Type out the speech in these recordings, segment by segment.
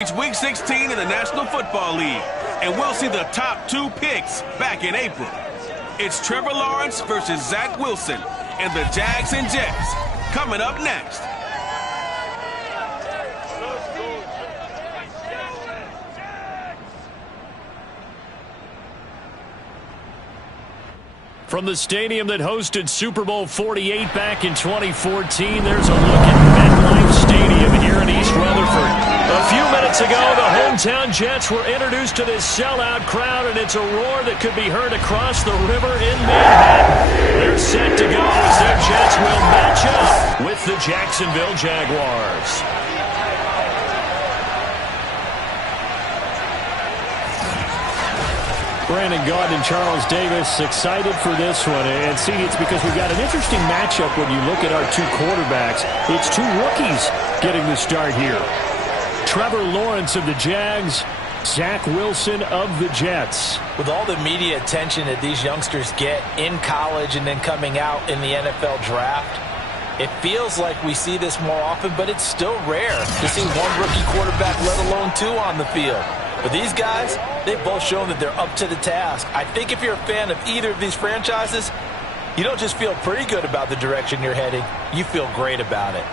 It's Week 16 in the National Football League, and we'll see the top two picks back in April. It's Trevor Lawrence versus Zach Wilson and the Jags and Jets coming up next. From the stadium that hosted Super Bowl 48 back in 2014, there's a look at MetLife Stadium here in East Rutherford. A few minutes ago, the hometown Jets were introduced to this sellout crowd, and it's a roar that could be heard across the river in Manhattan. They're set to go as their Jets will match up with the Jacksonville Jaguars. Brandon Gaudin and Charles Davis excited for this one. And see, it's because we've got an interesting matchup when you look at our two quarterbacks. It's two rookies getting the start here. Trevor Lawrence of the Jags, Zach Wilson of the Jets. With all the media attention that these youngsters get in college and then coming out in the NFL draft, it feels like we see this more often, but it's still rare to see one rookie quarterback, let alone two on the field. But these guys, they've both shown that they're up to the task. I think if you're a fan of either of these franchises, you don't just feel pretty good about the direction you're heading, you feel great about it.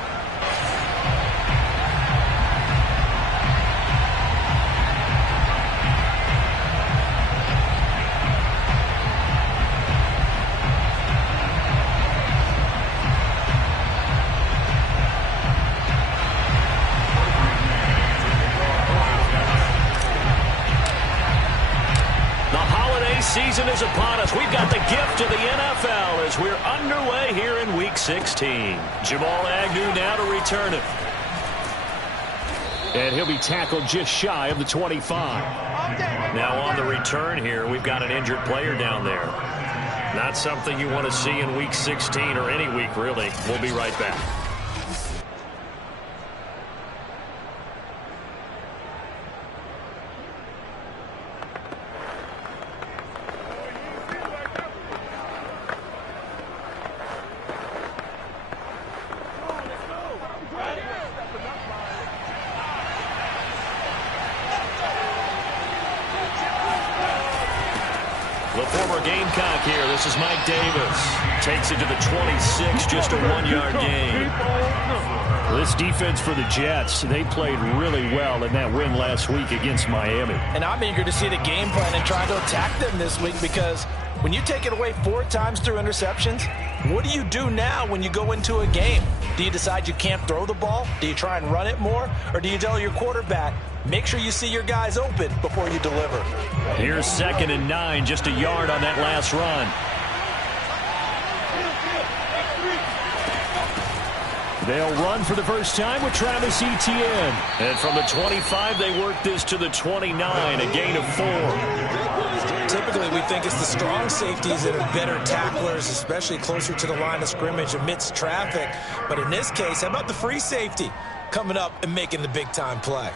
Season is upon us. We've got the gift of the NFL as we're underway here in Week 16. Jamal Agnew now to return it. And he'll be tackled just shy of the 25. Now on the return here, we've got an injured player down there. Not something you want to see in Week 16 or any week, really. We'll be right back. The former Gamecock here. This is Mike Davis. Takes it to the 26, just a 1-yard gain. This defense for the Jets, they played really well in that win last week against Miami. And I'm eager to see the game plan and try to attack them this week, because when you take it away 4 times through interceptions, what do you do now when you go into a game? Do you decide you can't throw the ball? Do you try and run it more? Or do you tell your quarterback, make sure you see your guys open before you deliver? Here's 2nd and 9, just a yard on that last run. They'll run for the first time with Travis Etienne. And from the 25, they work this to the 29, a gain of 4. Typically, we think it's the strong safeties that are better tacklers, especially closer to the line of scrimmage amidst traffic. But in this case, how about the free safety coming up and making the big-time play?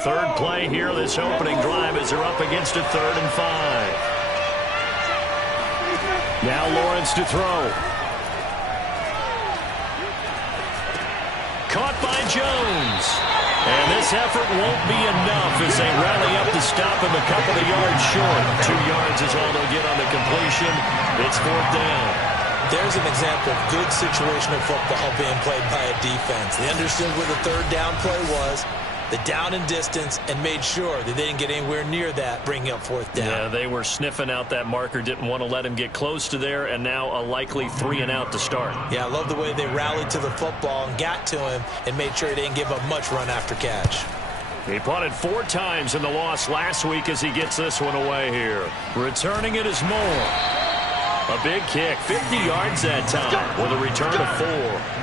Third play here, this opening drive, as they're up against a 3rd and 5. Now Lawrence to throw. Caught by Jones. And this effort won't be enough as they rally up to stop him a couple of yards short. 2 yards is all they'll get on the completion. It's 4th down. There's an example of good situational football being played by a defense. They understood where the 3rd down play was, the down and distance, and made sure that they didn't get anywhere near that, bringing up 4th down. Yeah, they were sniffing out that marker, didn't want to let him get close to there, and now a likely 3 and out to start. Yeah, I love the way they rallied to the football and got to him and made sure he didn't give up much run after catch. He punted 4 times in the loss last week as he gets this one away here. Returning it is Moore. A big kick, 50 yards that time with a return of 4.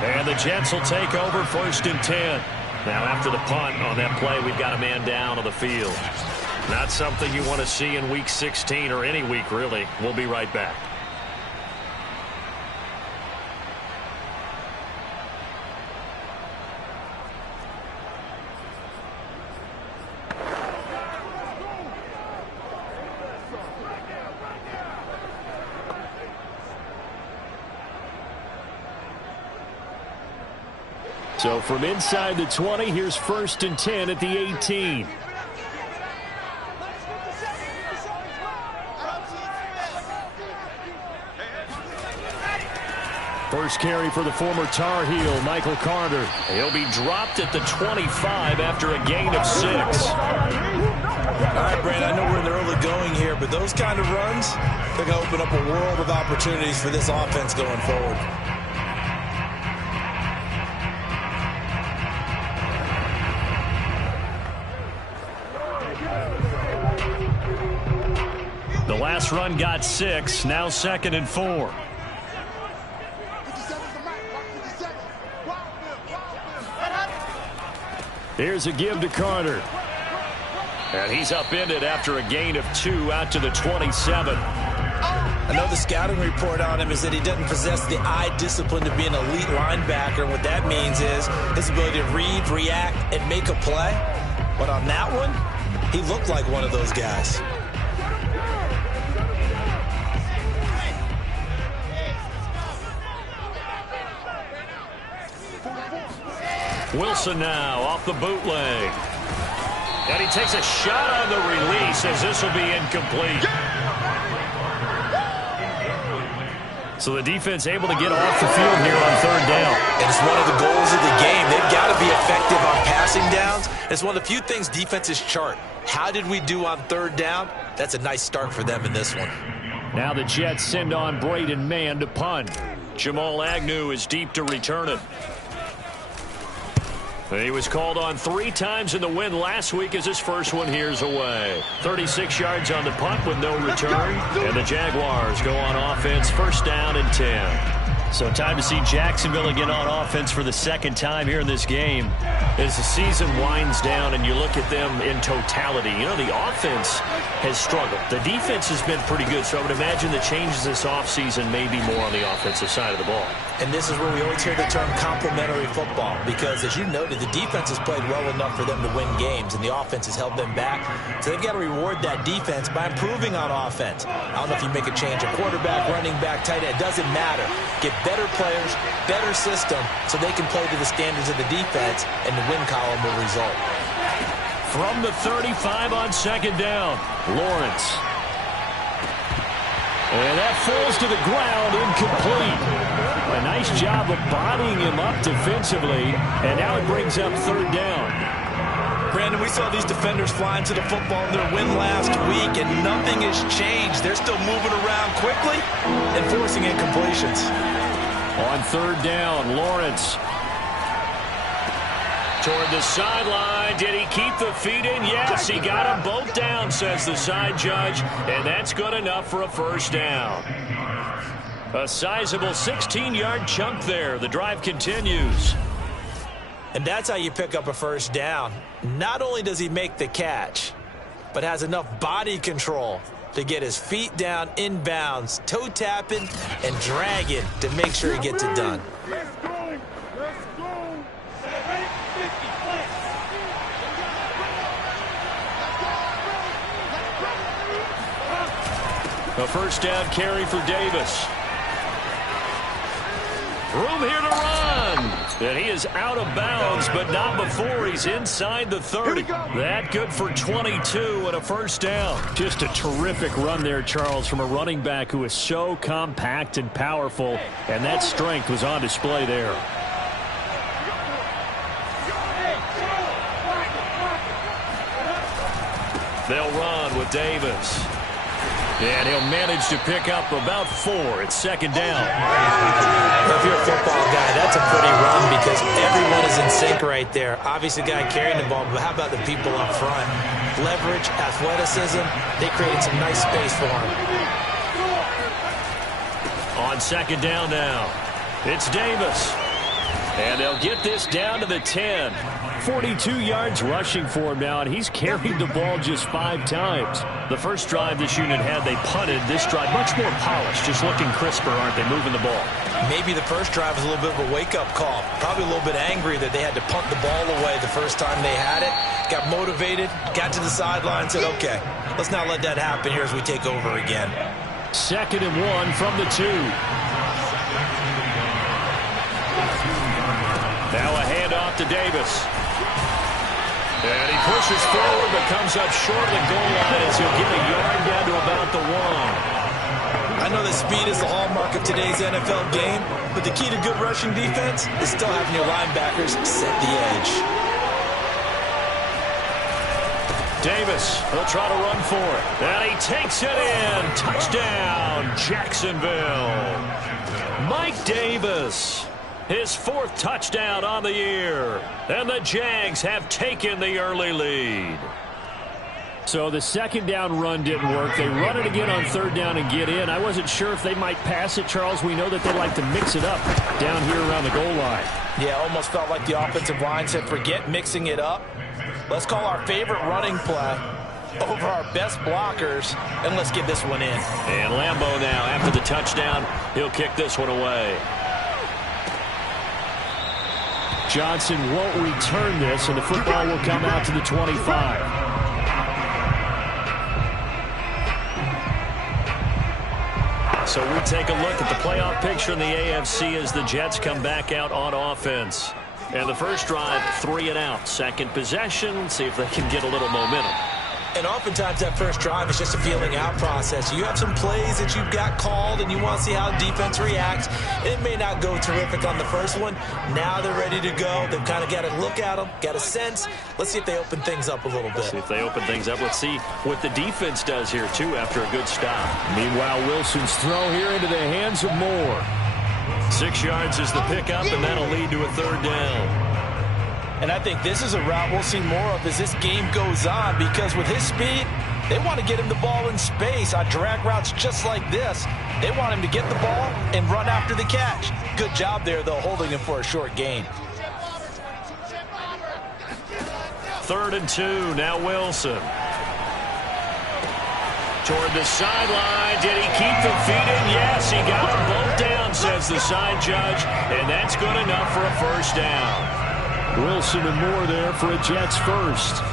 And the Jets will take over 1st and 10. Now after the punt on that play, we've got a man down on the field. Not something you want to see in Week 16 or any week, really. We'll be right back. So from inside the 20, here's 1st and 10 at the 18. First carry for the former Tar Heel, Michael Carter. He'll be dropped at the 25 after a gain of 6. All right, Brandon, I know we're in the early going here, but those kind of runs, they're going to open up a world of opportunities for this offense going forward. The last run got 6, now 2nd and 4. Here's a give to Carter. And he's upended after a gain of 2 out to the 27. I know the scouting report on him is that he doesn't possess the eye discipline to be an elite linebacker. What that means is his ability to read, react, and make a play. But on that one, he looked like one of those guys. Wilson now off the bootleg. And he takes a shot on the release as this will be incomplete. So the defense able to get off the field here on 3rd down. And it's one of the goals of the game. They've got to be effective on passing downs. It's one of the few things defenses chart. How did we do on 3rd down? That's a nice start for them in this one. Now the Jets send on Braden Mann to punt. Jamal Agnew is deep to return it. He was called on 3 times in the win last week as his first one here's away. 36 yards on the punt with no return. And the Jaguars go on offense, 1st down and 10. So time to see Jacksonville again on offense for the 2nd time here in this game. As the season winds down and you look at them in totality, you know, the offense has struggled. The defense has been pretty good, so I would imagine the changes this offseason may be more on the offensive side of the ball. And this is where we always hear the term complementary football, because as you noted, the defense has played well enough for them to win games, and the offense has held them back. So they've got to reward that defense by improving on offense. I don't know if you make a change at quarterback, running back, tight end. It doesn't matter. Get better players, better system, so they can play to the standards of the defense, and the win column will result. From the 35 on 2nd down, Lawrence. And that falls to the ground, incomplete. A nice job of bodying him up defensively, and now it brings up 3rd down. Brandon, we saw these defenders flying to the football in their win last week, and nothing has changed. They're still moving around quickly and forcing incompletions. On 3rd down, Lawrence. Toward the sideline. Did he keep the feet in? Yes, he got them both down, says the side judge, and that's good enough for a 1st down. A sizable 16-yard chunk there. The drive continues. And that's how you pick up a 1st down. Not only does he make the catch, but has enough body control to get his feet down inbounds, toe tapping and dragging to make sure he gets it done. A 1st down carry for Davis. Room here to run. And he is out of bounds, but not before he's inside the 30. That good for 22 and a 1st down. Just a terrific run there, Charles, from a running back who is so compact and powerful, and that strength was on display there. They'll run with Davis. And he'll manage to pick up about 4 at 2nd down. If you're a football guy, that's a pretty run because everyone is in sync right there. Obviously, the guy carrying the ball, but how about the people up front? Leverage, athleticism, they created some nice space for him. On 2nd down now, it's Davis. And they'll get this down to the 10. 42 yards rushing for him now, and he's carried the ball just 5 times. The first drive this unit had, they punted. This drive, much more polished, just looking crisper, aren't they, moving the ball? Maybe the first drive was a little bit of a wake-up call. Probably a little bit angry that they had to punt the ball away the first time they had it. Got motivated, got to the sideline, said, okay, let's not let that happen here as we take over again. 2nd and 1 from the 2. Now a handoff to Davis. And he pushes forward but comes up short of the goal line as he'll get a yard down to about the 1. I know that speed is the hallmark of today's NFL game, but the key to good rushing defense is still having your linebackers set the edge. Davis will try to run for it. And he takes it in. Touchdown, Jacksonville. Mike Davis, his 4th touchdown on the year. And the Jags have taken the early lead. So the second down run didn't work. They run it again on 3rd down and get in. I wasn't sure if they might pass it, Charles. We know that they like to mix it up down here around the goal line. Yeah, almost felt like the offensive line said, forget mixing it up. Let's call our favorite running play over our best blockers, and let's get this one in. And Lambeau now, after the touchdown, he'll kick this one away. Johnson won't return this, and the football will come out to the 25. So we take a look at the playoff picture in the AFC as the Jets come back out on offense. And the first drive, 3 and out. Second possession, see if they can get a little momentum. And oftentimes that first drive is just a feeling out process. You have some plays that you've got called and you want to see how defense reacts. It may not go terrific on the first one. Now they're ready to go. They've kind of got to look at them, got a sense. Let's see if they open things up a little bit. See if they open things up. Let's see what the defense does here, too, after a good stop. Meanwhile, Wilson's throw here into the hands of Moore. 6 yards is the pickup, and that'll lead to a 3rd down. And I think this is a route we'll see more of as this game goes on, because with his speed, they want to get him the ball in space on drag routes just like this. They want him to get the ball and run after the catch. Good job there, though, holding him for a short gain. 3rd and 2, now Wilson. Toward the sideline, did he keep the feet in? Yes, he got them both down, says the side judge, and that's good enough for a first down. Wilson and Moore there for a Jets first.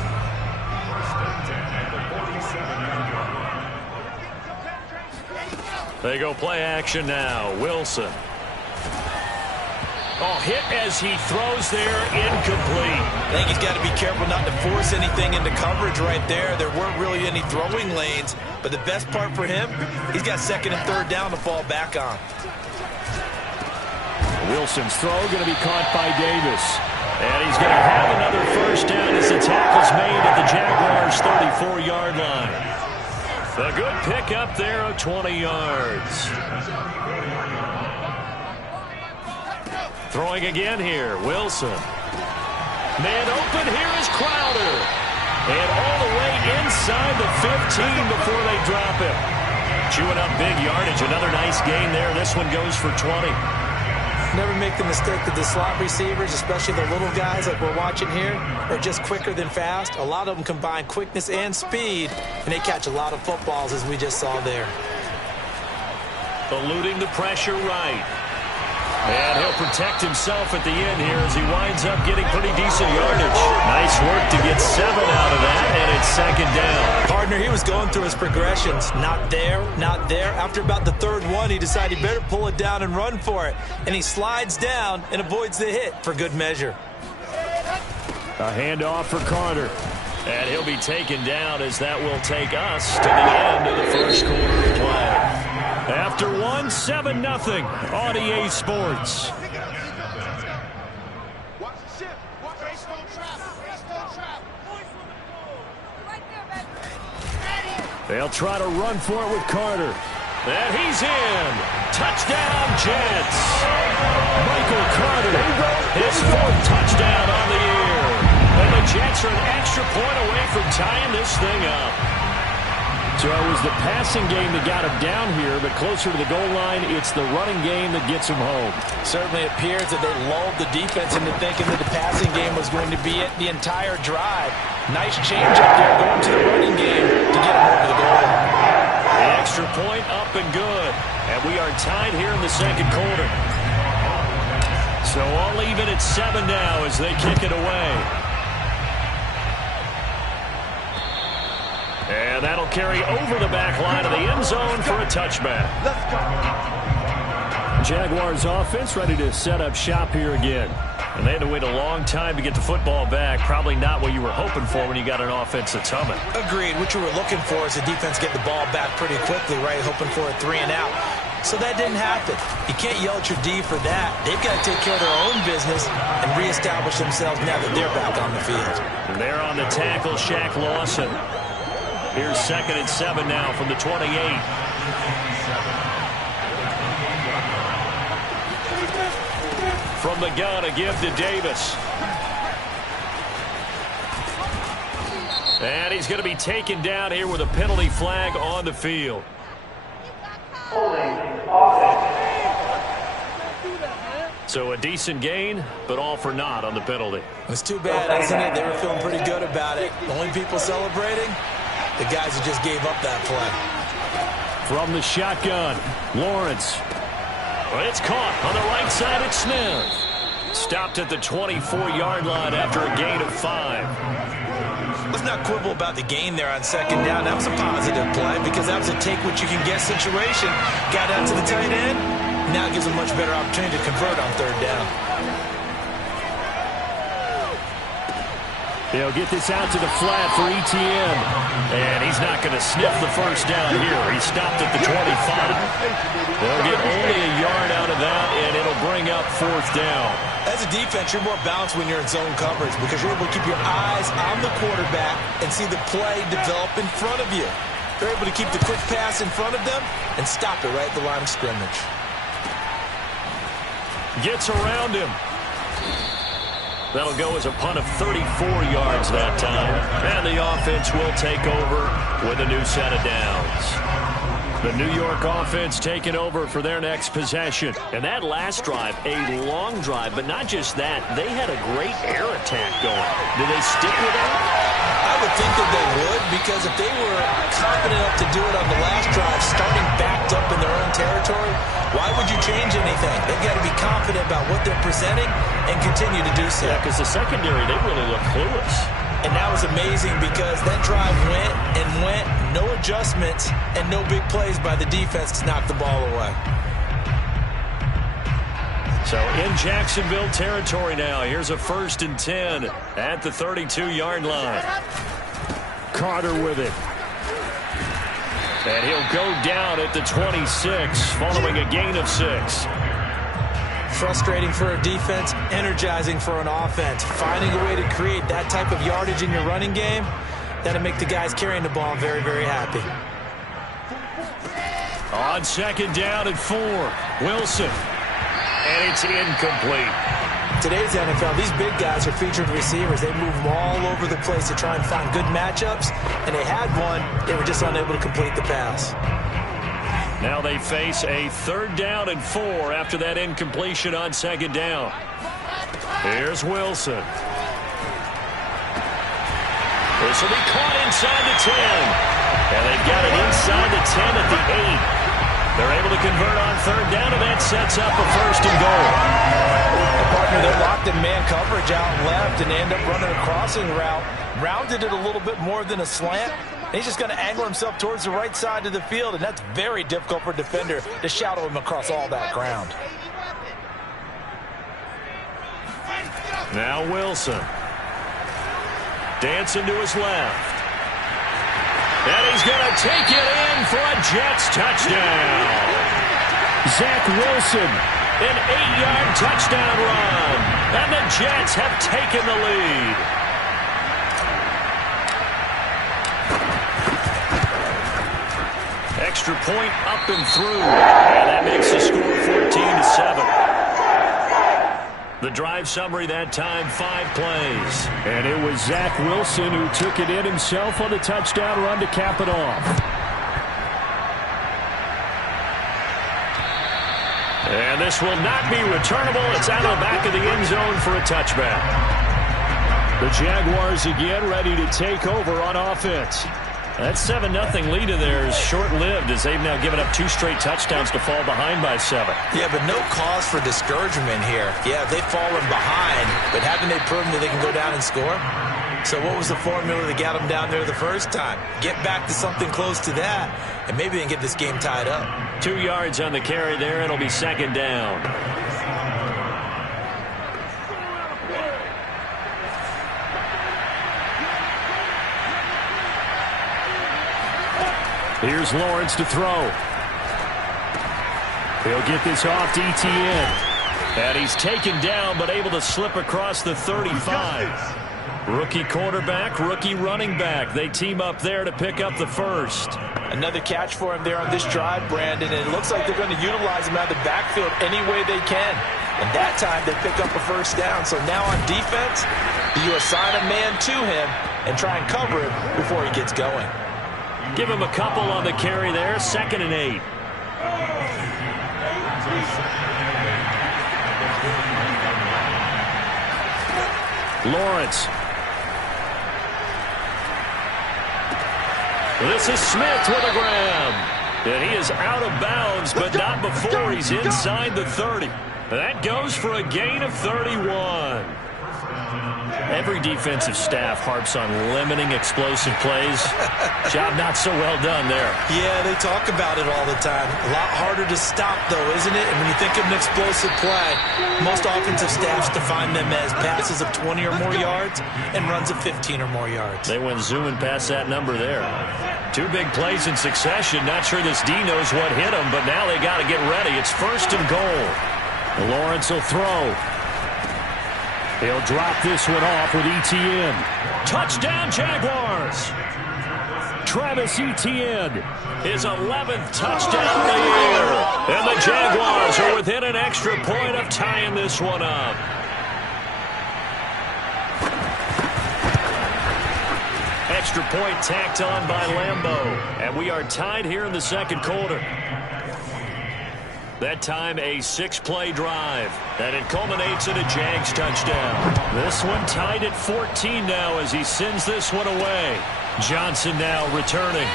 They go play action now. Wilson. Oh, hit as he throws there, incomplete. I think he's got to be careful not to force anything into coverage right there. There weren't really any throwing lanes, but the best part for him, he's got 2nd and 3rd down to fall back on. Wilson's throw going to be caught by Davis. And he's going to have another first down as the tackle's made at the Jaguars' 34-yard line. A good pickup there of 20 yards. Throwing again here, Wilson. Man open, here is Crowder. And all the way inside the 15 before they drop him. Chewing up big yardage, another nice gain there. This one goes for 20. Never make the mistake that the slot receivers, especially the little guys like we're watching here, are just quicker than fast. A lot of them combine quickness and speed, and they catch a lot of footballs, as we just saw there. Eluding the pressure right. And he'll protect himself at the end here as he winds up getting pretty decent yardage. Nice work to get 7 out of that, and it's 2nd down. Partner, he was going through his progressions. Not there, not there. After about the 3rd one, he decided he better pull it down and run for it. And he slides down and avoids the hit for good measure. A handoff for Carter. And he'll be taken down as that will take us to the end of the first quarter of play. After 1, 7-0 on EA Sports. They'll try to run for it with Carter. And he's in. Touchdown, Jets. Michael Carter. His 4th touchdown on the year. And the Jets are an extra point away from tying this thing up. So it was the passing game that got him down here, but closer to the goal line, it's the running game that gets him home. Certainly appears that they lulled the defense into thinking that the passing game was going to be it the entire drive. Nice change up there going to the running game to get him over the goal line. The extra point up and good. And we are tied here in the 2nd quarter. So all even at 7 now as they kick it away. And that'll carry over the back line of the end zone for a touchback. Jaguars offense ready to set up shop here again. And they had to wait a long time to get the football back. Probably not what you were hoping for when you got an offense that's humming. Agreed. What you were looking for is the defense get the ball back pretty quickly, right? Hoping for a 3 and out. So that didn't happen. You can't yell at your D for that. They've got to take care of their own business and reestablish themselves now that they're back on the field. And they're on the tackle, Shaq Lawson. Here's 2nd and 7 now from the 28. From the gun, a give to Davis. And he's going to be taken down here with a penalty flag on the field. So a decent gain, but all for naught on the penalty. It's too bad, isn't it? They were feeling pretty good about it. The only people celebrating, the guys who just gave up that play. From the shotgun, Lawrence. Well, it's caught on the right side at Smith. Stopped at the 24-yard line after a gain of 5. Let's not quibble about the gain there on 2nd down. That was a positive play because that was a take-what-you-can-get situation. Got out to the tight end. Now it gives them much better opportunity to convert on 3rd down. They'll get this out to the flat for ETN. And he's not going to sniff the first down here. He stopped at the 25. They'll get only a yard out of that, and it'll bring up 4th down. As a defense, you're more balanced when you're in zone coverage because you're able to keep your eyes on the quarterback and see the play develop in front of you. They're able to keep the quick pass in front of them and stop it right at the line of scrimmage. Gets around him. That'll go as a punt of 34 yards that time. And the offense will take over with a new set of downs. The New York offense taking over for their next possession. And that last drive, a long drive, but not just that. They had a great air attack going. Did they stick with that? I would think that they would because if they were confident enough to do it on the last drive, starting backed up in their own territory, why would you change anything? They've got to be confident about what they're presenting and continue to do so. Yeah, because the secondary, they really look clueless. And that was amazing because that drive went and went, no adjustments, and no big plays by the defense to knock the ball away. So in Jacksonville territory now, here's a 1st and 10 at the 32-yard line. Carter with it. And he'll go down at the 26 following a gain of 6. Frustrating for a defense, energizing for an offense. Finding a way to create that type of yardage in your running game, that'll make the guys carrying the ball very, very happy. On 2nd down and 4, Wilson. And it's incomplete. Today's NFL, these big guys are featured receivers. They move all over the place to try and find good matchups, and they had one. They were just unable to complete the pass. Now they face a 3rd down and 4 after that incompletion on 2nd down. Here's Wilson. This will be caught inside the 10. And they've got it inside the 10 at the 8. They're able to convert on 3rd down, and that sets up a 1st and goal. Partner, they locked in man coverage out left, and they end up running a crossing route. Rounded it a little bit more than a slant. And he's just going to angle himself towards the right side of the field, and that's very difficult for a defender to shadow him across all that ground. Now Wilson. Dancing to his left. And he's going to take it in for a Jets touchdown. Zach Wilson. An 8-yard touchdown run. And the Jets have taken the lead. Extra point up and through. And that makes the score 14-7. The drive summary that time, 5 plays. And it was Zach Wilson who took it in himself on the touchdown run to cap it off. And this will not be returnable. It's out of the back of the end zone for a touchback. The Jaguars again ready to take over on offense. That 7-0 lead in there is short-lived as they've now given up 2 straight touchdowns to fall behind by 7. Yeah, but no cause for discouragement here. Yeah, they've fallen behind, but haven't they proven that they can go down and score? So what was the formula that got them down there the first time? Get back to something close to that, and maybe they can get this game tied up. 2 yards on the carry there. It'll be 2nd down. Here's Lawrence to throw. He'll get this off to Etienne. And he's taken down, but able to slip across the 35. Rookie quarterback, rookie running back. They team up there to pick up the first. Another catch for him there on this drive, Brandon, and it looks like they're going to utilize him out of the backfield any way they can. And that time they pick up a first down. So now on defense, you assign a man to him and try and cover him before he gets going. Give him a couple on the carry there. 2nd and 8. Lawrence. This is Smith with a grab. And he is out of bounds, but not before he's inside the 30. That goes for a gain of 31. Every defensive staff harps on limiting explosive plays. Job not so well done there. Yeah, they talk about it all the time. A lot harder to stop, though, isn't it? And when you think of an explosive play, most offensive staffs define them as passes of 20 or more yards and runs of 15 or more yards. They went zooming past that number there. 2 big plays in succession. Not sure this D knows what hit him, but now they got to get ready. It's 1st and goal. Lawrence will throw. He'll drop this one off with Etienne. Touchdown, Jaguars! Travis Etienne, his 11th touchdown of the year. And the Jaguars are within an extra point of tying this one up. Extra point tacked on by Lambeau. And we are tied here in the 2nd quarter. That time a 6-play drive. And it culminates in a Jags touchdown. This one tied at 14 now as he sends this one away. Johnson now returning.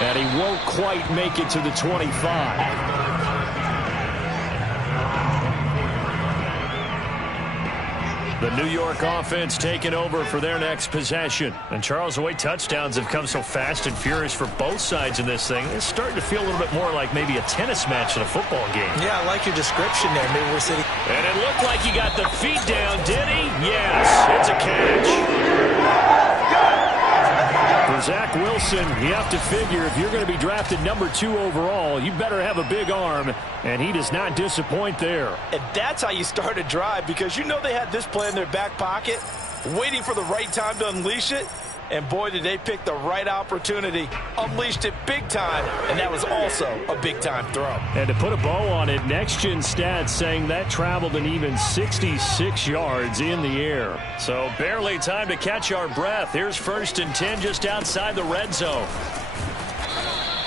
And he won't quite make it to the 25. The New York offense taking over for their next possession. And Charles, the way touchdowns have come so fast and furious for both sides in this thing, it's starting to feel a little bit more like maybe a tennis match than a football game. Yeah, I like your description there. Maybe we're sitting. And it looked like he got the feet down, did he? Yes, it's a catch. For Zach Wilson, you have to figure if you're going to be drafted number 2 overall, you better have a big arm, and he does not disappoint there. And that's how you start a drive, because you know they had this play in their back pocket, waiting for the right time to unleash it. And boy, did they pick the right opportunity. Unleashed it big time, and that was also a big-time throw. And to put a bow on it, Next Gen Stats saying that traveled an even 66 yards in the air. So barely time to catch our breath. Here's 1st and 10 just outside the red zone.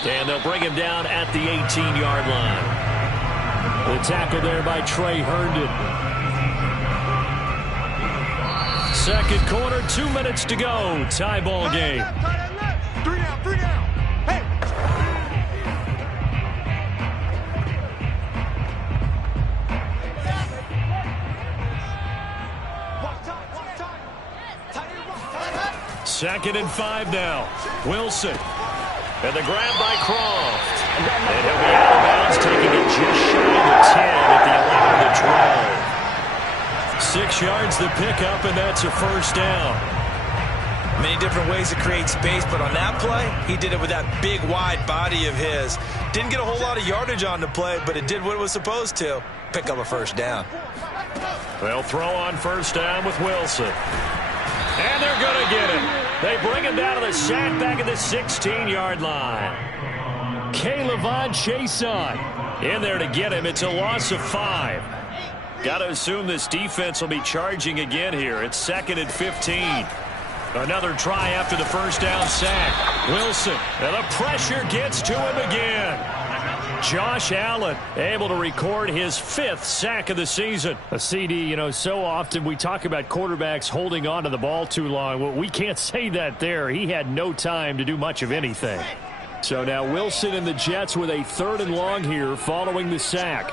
And they'll bring him down at the 18-yard line. The tackle there by Trey Herndon. 2nd quarter, 2 minutes to go. Tie ball game. 3 down. Hey! Watch time. 2nd and 5 now. Wilson. And the grab by Croft. And he'll be out of bounds, taking it just shy of the 10 at the 11 of the 12. 6 yards to pick up, and that's a first down. Many different ways to create space, but on that play, he did it with that big, wide body of his. Didn't get a whole lot of yardage on the play, but it did what it was supposed to. Pick up a first down. They'll throw on first down with Wilson. And they're going to get him. They bring him down to the sack back at the 16-yard line. K'Lavon Chaisson in there to get him. It's a loss of 5. Got to assume this defense will be charging again here. It's 2nd and 15. Another try after the first down sack. Wilson, and the pressure gets to him again. Josh Allen able to record his 5th sack of the season. A CD, you know, so often we talk about quarterbacks holding on to the ball too long. Well, we can't say that there. He had no time to do much of anything. So now Wilson and the Jets with a 3rd and long here following the sack.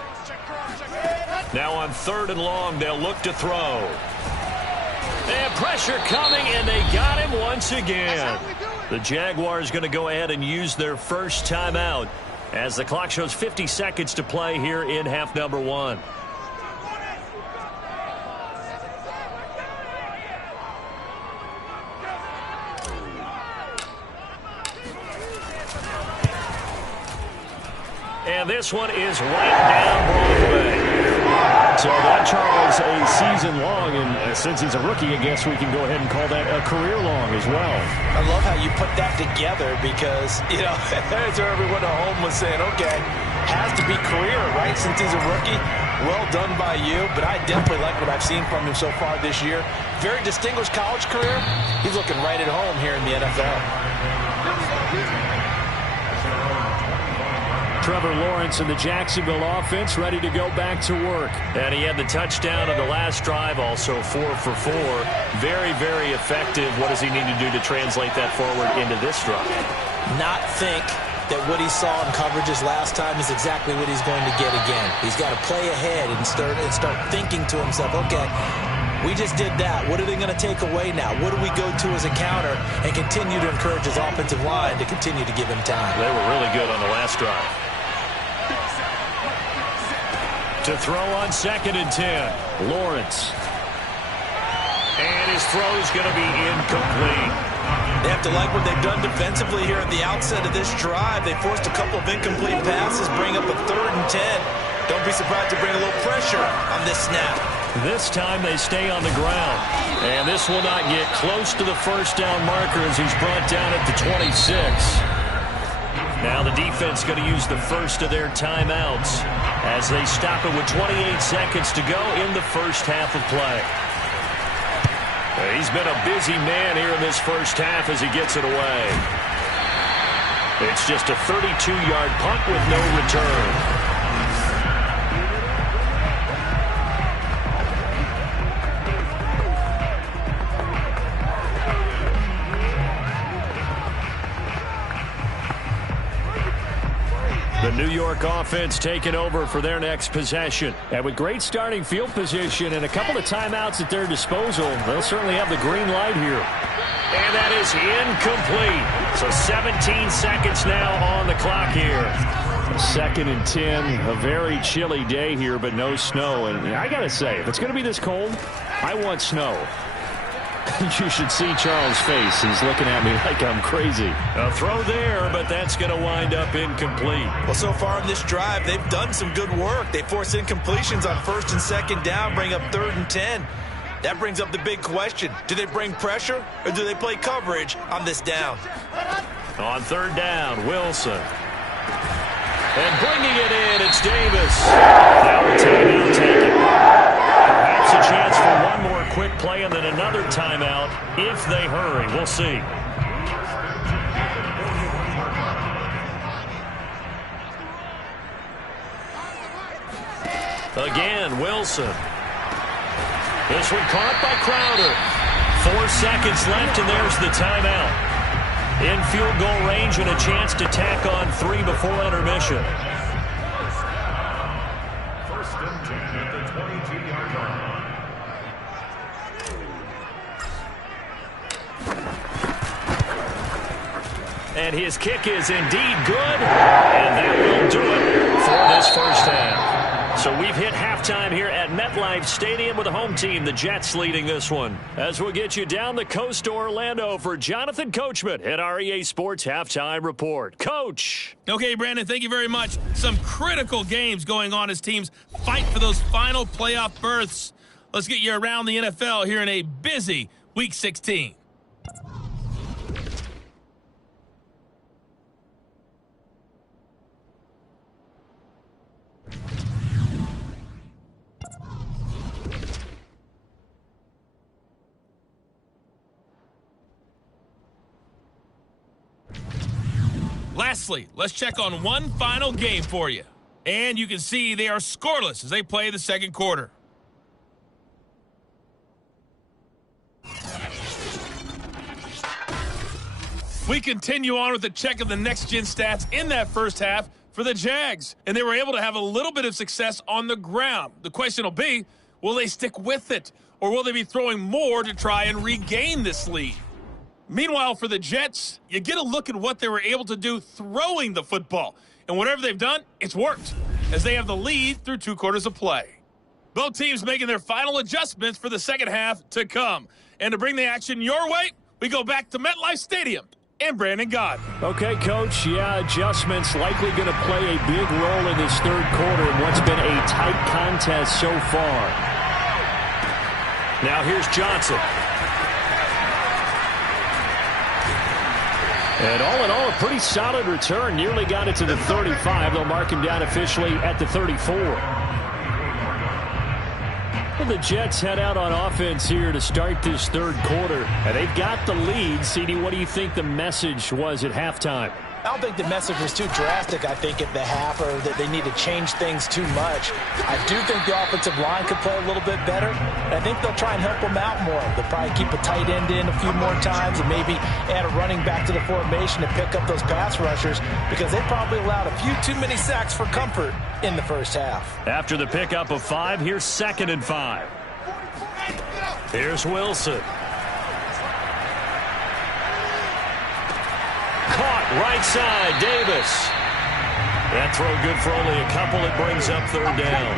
Now on 3rd and long, they'll look to throw. And pressure coming, and they got him once again. The Jaguars going to go ahead and use their first timeout as the clock shows 50 seconds to play here in half number 1. And this one is right down Broadway. So that, Charles, a season long, and since he's a rookie, I guess we can go ahead and call that a career long as well. I love how you put that together because, you know, that's where everyone at home was saying, okay, has to be career, right, since he's a rookie. Well done by you, but I definitely like what I've seen from him so far this year. Very distinguished college career. He's looking right at home here in the NFL. Trevor Lawrence and the Jacksonville offense ready to go back to work. And he had the touchdown on the last drive, also 4 for 4. Very, very effective. What does he need to do to translate that forward into this drive? Not think that what he saw in coverages last time is exactly what he's going to get again. He's got to play ahead and start thinking to himself, okay, we just did that. What are they going to take away now? What do we go to as a counter? And continue to encourage his offensive line to continue to give him time. They were really good on the last drive. To throw on 2nd and 10, Lawrence. And his throw is going to be incomplete. They have to like what they've done defensively here at the outset of this drive. They forced a couple of incomplete passes, bring up a 3rd and 10. Don't be surprised to bring a little pressure on this snap. This time they stay on the ground. And this will not get close to the first down marker as he's brought down at the 26. Now the defense going to use the first of their timeouts as they stop it with 28 seconds to go in the first half of play. He's been a busy man here in this first half as he gets it away. It's just a 32-yard punt with no return. The New York offense taking over for their next possession. And with great starting field position and a couple of timeouts at their disposal, they'll certainly have the green light here. And that is incomplete. So 17 seconds now on the clock here. 2nd and 10, a very chilly day here, but no snow. And I got to say, if it's going to be this cold, I want snow. You should see Charles' face. He's looking at me like I'm crazy. A throw there, but that's going to wind up incomplete. Well, so far in this drive, they've done some good work. They force incompletions on 1st and 2nd down, bring up 3rd and 10. That brings up the big question. Do they bring pressure or do they play coverage on this down? On 3rd down, Wilson. And bringing it in, it's Davis. Now a timeout taken. Perhaps a chance for one more quick play and then another timeout if they hurry. We'll see. Again, Wilson. This one caught by Crowder. 4 seconds left, and there's the timeout. In field goal range and a chance to tack on 3 before intermission. 1st and 10 at the 22-yard line. And his kick is indeed good, and that will do it for this first half. So we've hit halftime here at MetLife Stadium with the home team, the Jets, leading this one. As we'll get you down the coast to Orlando for Jonathan Coachman at our EA Sports Halftime Report. Coach. Okay, Brandon, thank you very much. Some critical games going on as teams fight for those final playoff berths. Let's get you around the NFL here in a busy Week 16. Lastly, let's check on one final game for you. And you can see they are scoreless as they play the second quarter. We continue on with a check of the next-gen stats in that first half for the Jags. And they were able to have a little bit of success on the ground. The question will be, will they stick with it? Or will they be throwing more to try and regain this lead? Meanwhile, for the Jets, you get a look at what they were able to do throwing the football. And whatever they've done, it's worked, as they have the lead through 2 quarters of play. Both teams making their final adjustments for the second half to come. And to bring the action your way, we go back to MetLife Stadium and Brandon Gott. Okay, Coach, adjustments likely going to play a big role in this third quarter in what's been a tight contest so far. Now here's Johnson. And all in all, a pretty solid return. Nearly got it to the 35. They'll mark him down officially at the 34. Well, the Jets head out on offense here to start this third quarter. And they've got the lead. CD, what do you think the message was at halftime? I don't think the message was too drastic, I think, at the half, or that they need to change things too much. I do think the offensive line could play a little bit better. And I think they'll try and help them out more. They'll probably keep a tight end in a few more times and maybe add a running back to the formation to pick up those pass rushers, because they probably allowed a few too many sacks for comfort in the first half. After the pickup of 5, here's 2nd and 5. Here's Wilson. Caught right side, Davis. That throw good for only a couple. It brings up 3rd down.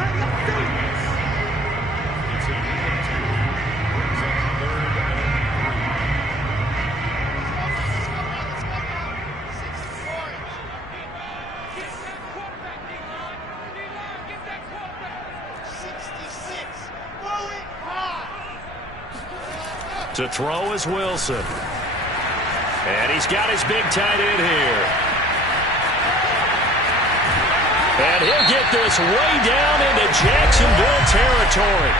To throw is Wilson. And he's got his big tight end here. And he'll get this way down into Jacksonville territory.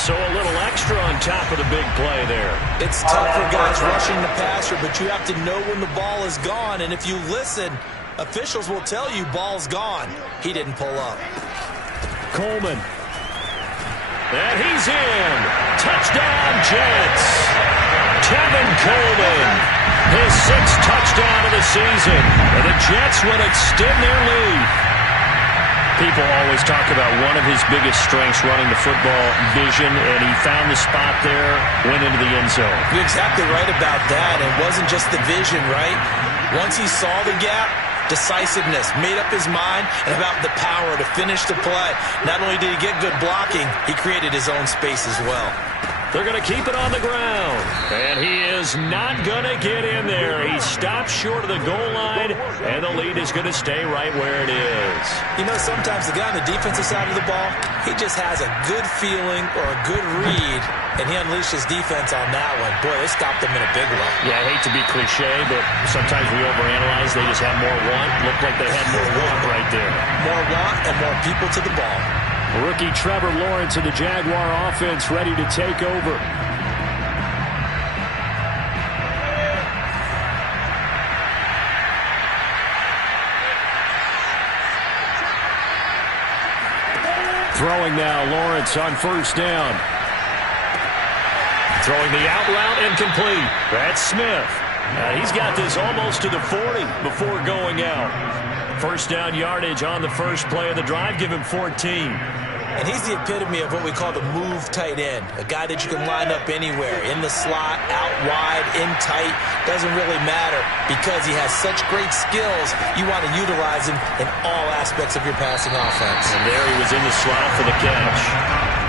So a little extra on top of the big play there. It's tough for guys rushing the passer, but you have to know when the ball is gone. And if you listen, officials will tell you ball's gone. He didn't pull up. Coleman. And he's in. Touchdown, Jets. Kevin Coleman, his 6th touchdown of the season. And the Jets will extend their lead. People always talk about one of his biggest strengths, running the football, vision, and he found the spot there, went into the end zone. You're exactly right about that. It wasn't just the vision, right? Once he saw the gap, decisiveness, made up his mind, and about the power to finish the play. Not only did he get good blocking, he created his own space as well. They're going to keep it on the ground. And he is not going to get in there. He stopped short of the goal line, and the lead is going to stay right where it is. You know, sometimes the guy on the defensive side of the ball, he just has a good feeling or a good read, and he unleashed his defense on that one. Boy, they stopped him in a big one. Yeah, I hate to be cliche, but sometimes we overanalyze. They just have more want. Looked like they had more want right there. More want and more people to the ball. Rookie Trevor Lawrence of the Jaguar offense ready to take over. Throwing now, Lawrence on 1st down. Throwing the out route incomplete. That's Smith. He's got this almost to the 40 before going out. 1st down yardage on the first play of the drive. Give him 14. And he's the epitome of what we call the move tight end. A guy that you can line up anywhere. In the slot, out wide, in tight. Doesn't really matter because he has such great skills. You want to utilize him in all aspects of your passing offense. And there he was in the slot for the catch.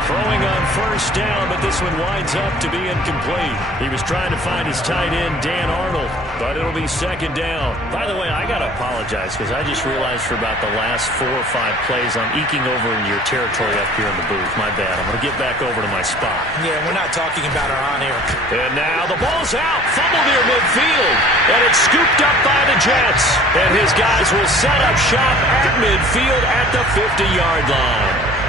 Throwing on 1st down, but this one winds up to be incomplete. He was trying to find his tight end, Dan Arnold, but it'll be 2nd down. By the way, I got to apologize because I just realized for about the last 4 or 5 plays I'm eking over in your territory up here in the booth. My bad. I'm going to get back over to my spot. Yeah, we're not talking about our on-air. And now the ball's out. Fumble near midfield. And it's scooped up by the Jets. And his guys will set up shop at midfield at the 50-yard line.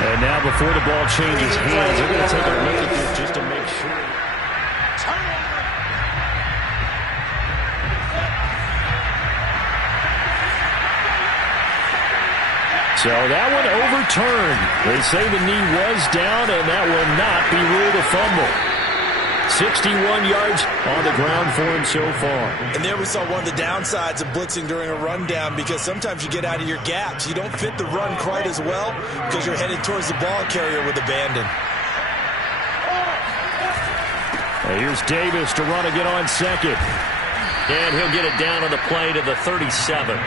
And now before the ball changes hands, they're going to take a look at this just to make sure. So that one overturned. They say the knee was down, and that will not be ruled a fumble. 61 yards on the ground for him so far. And there we saw one of the downsides of blitzing during a rundown, because sometimes you get out of your gaps. You don't fit the run quite as well because you're headed towards the ball carrier with abandon. Here's Davis to run again on second. And he'll get it down on the play to the 37.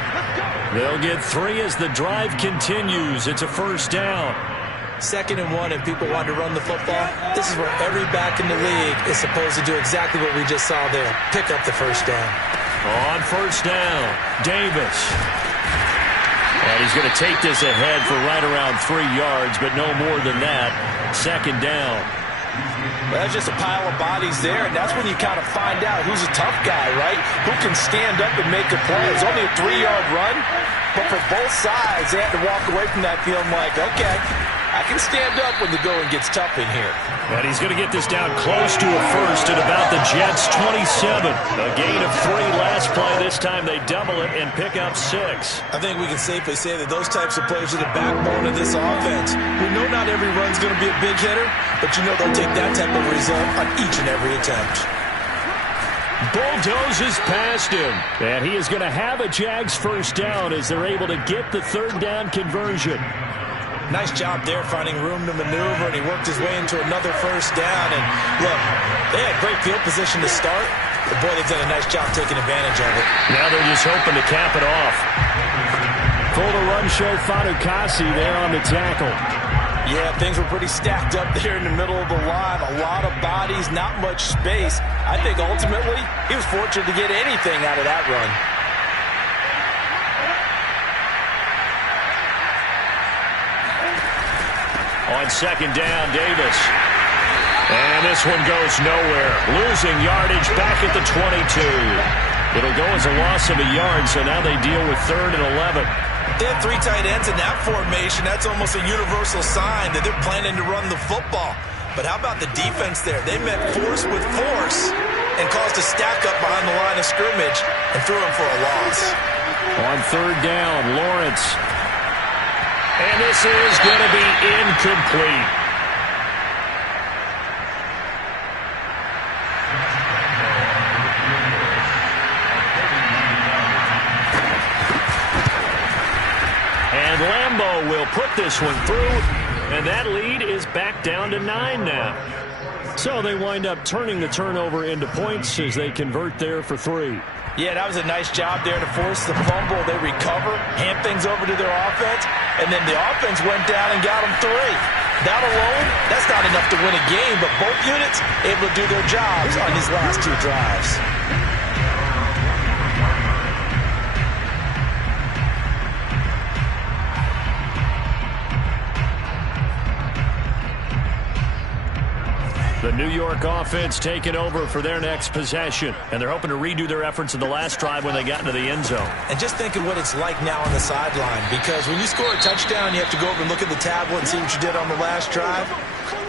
They'll get 3 as the drive continues. It's a first down. 2nd and 1, and people want to run the football. This is where every back in the league is supposed to do exactly what we just saw there. Pick up the first down. On first down, Davis. And he's going to take this ahead for right around 3 yards, but no more than that. 2nd down. Well, that's just a pile of bodies there, and that's when you kind of find out who's a tough guy, right? Who can stand up and make a play. It's only a 3-yard run, but for both sides, they had to walk away from that feeling like, okay, I can stand up when the going gets tough in here. And he's going to get this down close to a first at about the Jets' 27. A gain of 3 last play. This time they double it and pick up 6. I think we can safely say that those types of plays are the backbone of this offense. We know not every run's going to be a big hitter, but you know they'll take that type of result on each and every attempt. Bulldozes past him. And he is going to have a Jags first down as they're able to get the 3rd down conversion. Nice job there finding room to maneuver, and he worked his way into another first down. And look, they had great field position to start, but boy, they've done a nice job taking advantage of it. Now they're just hoping to cap it off. Full to run show Fatukasi there on the tackle. Yeah, things were pretty stacked up there in the middle of the line. A lot of bodies, not much space. I think ultimately he was fortunate to get anything out of that run. On 2nd down, Davis. And this one goes nowhere. Losing yardage back at the 22. It'll go as a loss of a yard, so now they deal with 3rd and 11. They have 3 tight ends in that formation. That's almost a universal sign that they're planning to run the football. But how about the defense there? They met force with force and caused a stack up behind the line of scrimmage and threw them for a loss. On 3rd down, Lawrence. And this is going to be incomplete. And Lambeau will put this one through, and that lead is back down to 9 now. So they wind up turning the turnover into points as they convert there for 3. Yeah, that was a nice job there to force the fumble. They recover, hand things over to their offense, and then the offense went down and got them 3. That alone, that's not enough to win a game, but both units able to do their jobs on these last 2 drives. The New York offense taking over for their next possession. And they're hoping to redo their efforts in the last drive when they got into the end zone. And just think of what it's like now on the sideline. Because when you score a touchdown, you have to go over and look at the tablet and see what you did on the last drive.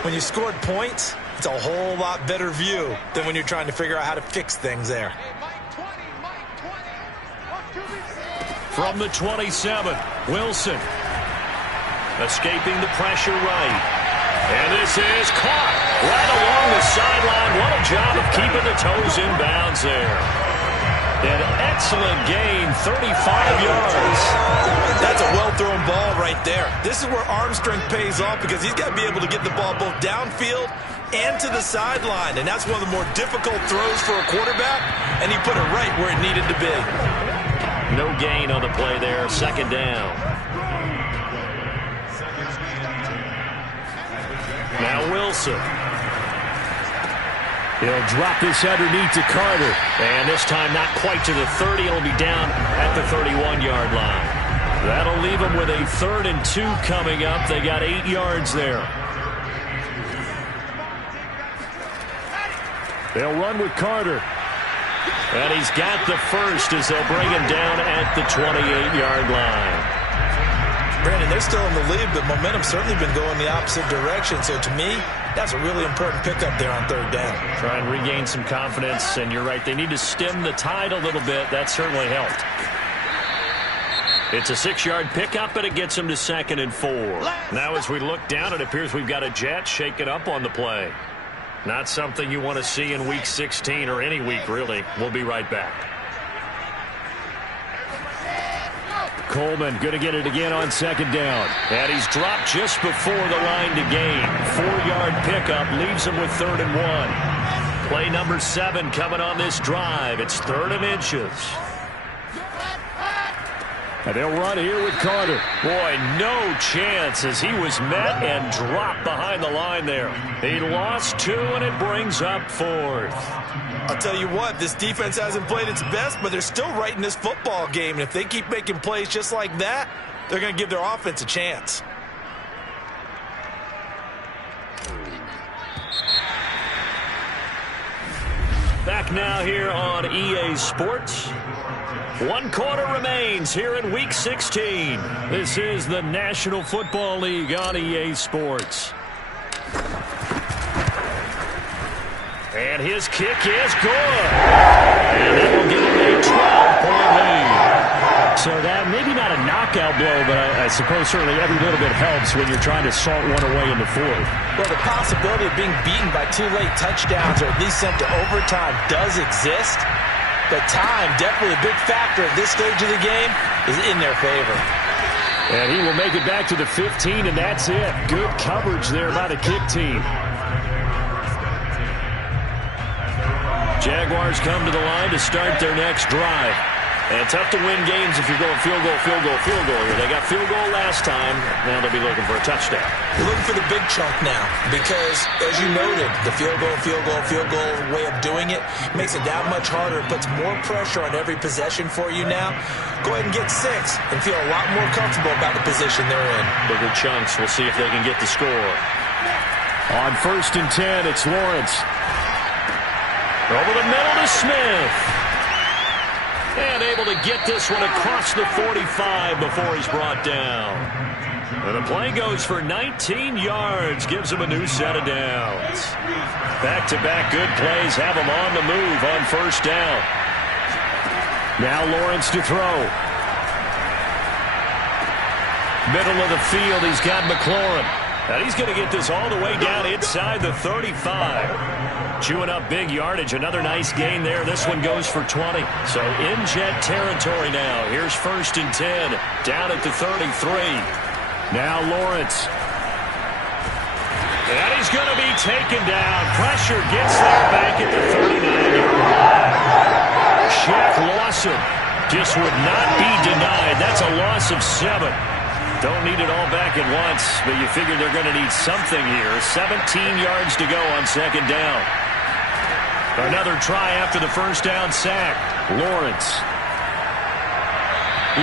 When you scored points, it's a whole lot better view than when you're trying to figure out how to fix things there. From the 27, Wilson. Escaping the pressure right. And this is caught right along the sideline. What a job of keeping the toes in bounds there. An excellent gain, 35 yards. That's a well-thrown ball right there. This is where arm strength pays off because he's got to be able to get the ball both downfield and to the sideline. And that's one of the more difficult throws for a quarterback, and he put it right where it needed to be. No gain on the play there, 2nd down. Now Wilson. He'll drop this underneath to Carter. And this time not quite to the 30. It'll be down at the 31-yard line. That'll leave them with a 3rd and 2 coming up. They got 8 yards there. They'll run with Carter. And he's got the first as they'll bring him down at the 28-yard line. Brandon, they're still in the lead, but momentum's certainly been going the opposite direction. So to me, that's a really important pickup there on third down. Try and regain some confidence, and you're right. They need to stem the tide a little bit. That certainly helped. It's a 6-yard pickup, and it gets them to 2nd and 4. Now as we look down, it appears we've got a jet shaking up on the play. Not something you want to see in Week 16 or any week, really. We'll be right back. Coleman going to get it again on 2nd down. And he's dropped just before the line to gain. 4-yard pickup leaves him with 3rd and 1. Play number 7 coming on this drive. It's 3rd and inches. And they'll run here with Carter. Boy, no chance as he was met and dropped behind the line there. He lost 2, and it brings up 4th. I'll tell you what, this defense hasn't played its best, but they're still right in this football game. And if they keep making plays just like that, they're going to give their offense a chance. Back now here on EA Sports. 1 quarter remains here in Week 16. This is the National Football League on EA Sports. And his kick is good. And that will give him a 12-point lead. So that maybe not a knockout blow, but I suppose certainly every little bit helps when you're trying to salt one away in the 4th. Well, the possibility of being beaten by 2 late touchdowns or at least sent to overtime does exist. But time, definitely a big factor at this stage of the game, is in their favor. And he will make it back to the 15, and that's it. Good coverage there by the kick team. Jaguars come to the line to start their next drive. And tough to win games if you're going field goal, field goal, field goal here. They got field goal last time. Now they'll be looking for a touchdown. They're looking for the big chunk now because, as you noted, the field goal way of doing it makes it that much harder. It puts more pressure on every possession for you now. Go ahead and get 6 and feel a lot more comfortable about the position they're in. Bigger chunks. We'll see if they can get the score. On 1st and 10, it's Lawrence. Over the middle to Smith. And able to get this one across the 45 before he's brought down. And the play goes for 19 yards. Gives him a new set of downs. Back-to-back good plays have him on the move on 1st down. Now Lawrence to throw. Middle of the field, he's got McLaurin. And he's going to get this all the way down inside the 35. Chewing up big yardage. Another nice gain there. This one goes for 20. So in jet territory now. Here's 1st and 10. Down at the 33. Now Lawrence. And he's going to be taken down. Pressure gets there back at the 39-yard line. Shaq Lawson just would not be denied. That's a loss of 7. Don't need it all back at once, but you figure they're going to need something here. 17 yards to go on 2nd down. Another try after the 1st down sack. Lawrence.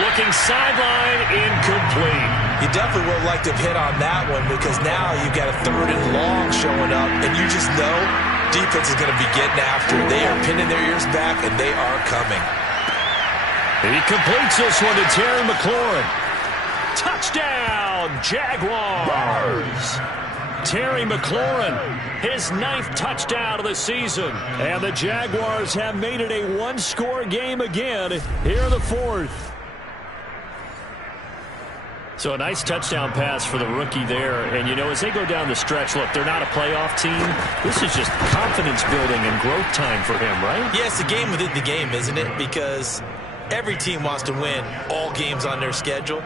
Looking sideline, incomplete. You definitely would like to have hit on that one because now you've got a 3rd and long showing up, and you just know defense is going to be getting after. They are pinning their ears back, and they are coming. He completes this one to Terry McLaurin. Touchdown, Jaguars! Terry McLaurin, his 9th touchdown of the season. And the Jaguars have made it a 1-score game again here in the 4th. So a nice touchdown pass for the rookie there. And, you know, as they go down the stretch, look, they're not a playoff team. This is just confidence building and growth time for him, right? Yeah, it's a game within the game, isn't it? Because every team wants to win all games on their schedule.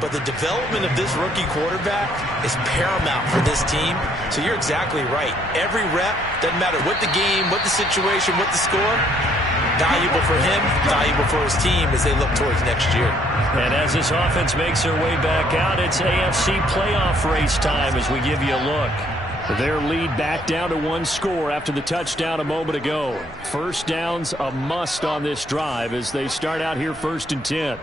But the development of this rookie quarterback is paramount for this team. So you're exactly right. Every rep, doesn't matter what the game, what the situation, what the score, valuable for him, valuable for his team as they look towards next year. And as this offense makes their way back out, it's AFC playoff race time as we give you a look. Their lead back down to 1 score after the touchdown a moment ago. 1st down's a must on this drive as they start out here 1st and 10.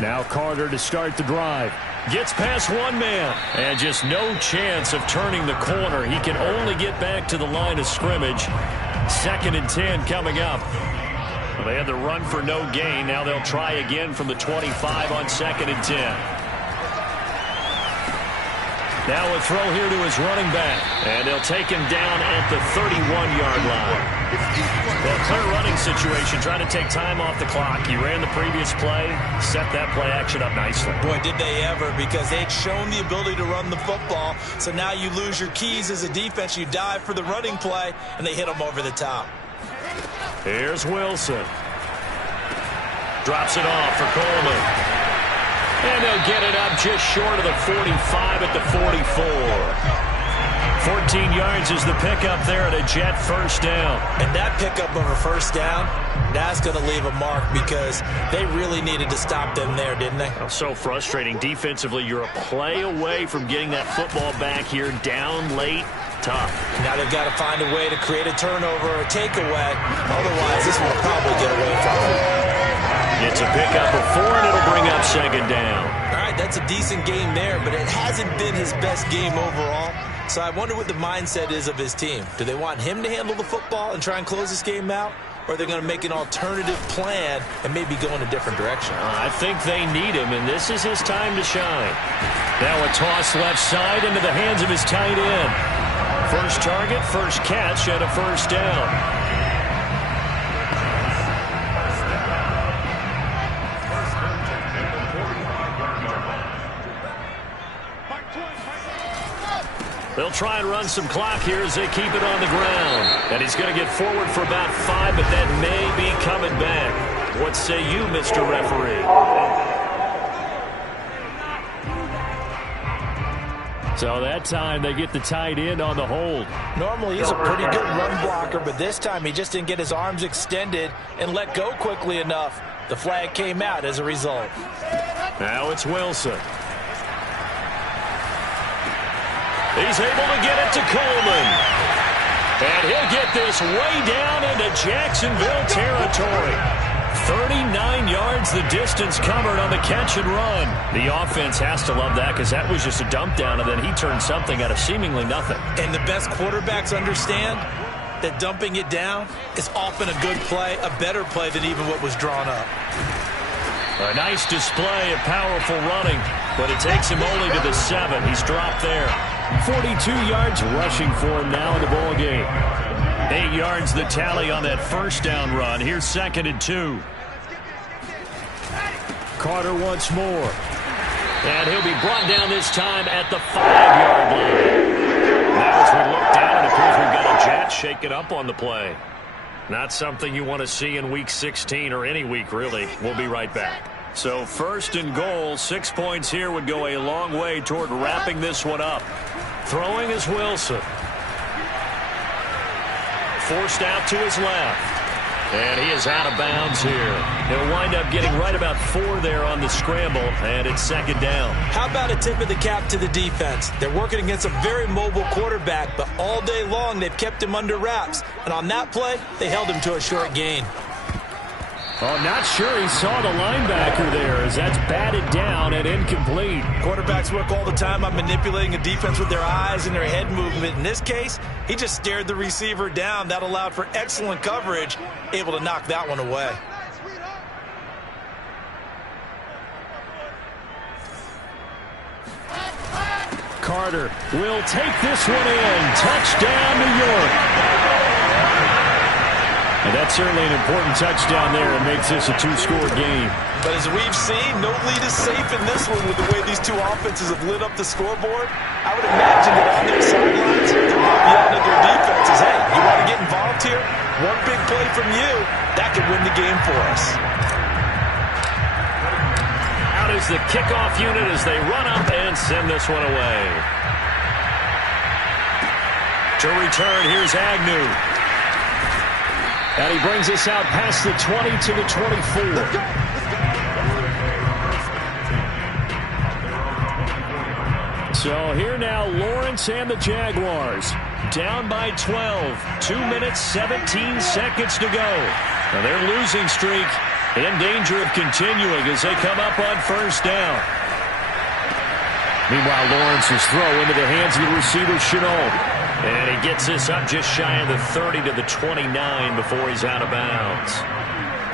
Now Carter to start the drive. Gets past one man. And just no chance of turning the corner. He can only get back to the line of scrimmage. 2nd and 10 coming up. Well, they had the run for no gain. Now they'll try again from the 25 on 2nd and 10. Now a throw here to his running back. And they'll take him down at the 31-yard line. Well, clear running situation, trying to take time off the clock. He ran the previous play, set that play action up nicely. Boy, did they ever, because they'd shown the ability to run the football. So now you lose your keys as a defense. You dive for the running play, and they hit them over the top. Here's Wilson. Drops it off for Coleman. And they'll get it up just short of the 45 at the 44. 14 yards is the pickup there at a Jet first down. And that pickup of a first down, that's going to leave a mark because they really needed to stop them there, didn't they? Oh, so frustrating. Defensively, you're a play away from getting that football back here down late. Tough. Now they've got to find a way to create a turnover or a takeaway. Otherwise, this will probably get away from them. It's a pickup of 4, and it'll bring up 2nd down. All right, that's a decent game there, but it hasn't been his best game overall. So I wonder what the mindset is of his team. Do they want him to handle the football and try and close this game out? Or are they going to make an alternative plan and maybe go in a different direction? I think they need him, and this is his time to shine. Now a toss left side into the hands of his tight end. First target, first catch, and a first down. They'll try and run some clock here as they keep it on the ground. And he's going to get forward for about 5, but that may be coming back. What say you, Mr. Referee? So that time they get the tight end on the hold. Normally he's a pretty good run blocker, but this time he just didn't get his arms extended and let go quickly enough. The flag came out as a result. Now it's Wilson. He's able to get it to Coleman. And he'll get this way down into Jacksonville territory. 39 yards the distance covered on the catch and run. The offense has to love that because that was just a dump down, and then he turned something out of seemingly nothing. And the best quarterbacks understand that dumping it down is often a good play, a better play than even what was drawn up. A nice display of powerful running, but it takes him only to the 7. He's dropped there. 42 yards rushing for him now in the ball game. 8 yards the tally on that first down run. Here's 2nd and 2. Carter once more. And he'll be brought down this time at the 5-yard line. Now as we look down, it appears we've got a Jet shaking up on the play. Not something you want to see in Week 16 or any week, really. We'll be right back. So 1st and goal, 6 points here would go a long way toward wrapping this one up. Throwing is Wilson. Forced out to his left. And he is out of bounds here. He'll wind up getting right about 4 there on the scramble, and it's 2nd down. How about a tip of the cap to the defense? They're working against a very mobile quarterback, but all day long they've kept him under wraps. And on that play, they held him to a short gain. Oh, not sure he saw the linebacker there as that's batted down and incomplete. Quarterbacks work all the time on manipulating a defense with their eyes and their head movement. In this case, he just stared the receiver down. That allowed for excellent coverage, able to knock that one away. Carter will take this one in. Touchdown, New York. And that's certainly an important touchdown there. It makes this a 2-score game. But as we've seen, no lead is safe in this one with the way these two offenses have lit up the scoreboard. I would imagine that on their sidelines, they're yelling at their defenses, hey, you want to get involved here? One big play from you, that could win the game for us. Out is the kickoff unit as they run up and send this one away. To return, here's Agnew. And he brings us out past the 20 to the 24. So here now, Lawrence and the Jaguars. Down by 12. 2 minutes, 17 seconds to go. Now their losing streak in danger of continuing as they come up on first down. Meanwhile, Lawrence's throw into the hands of the receiver, Chenault. And he gets this up just shy of the 30 to the 29 before he's out of bounds.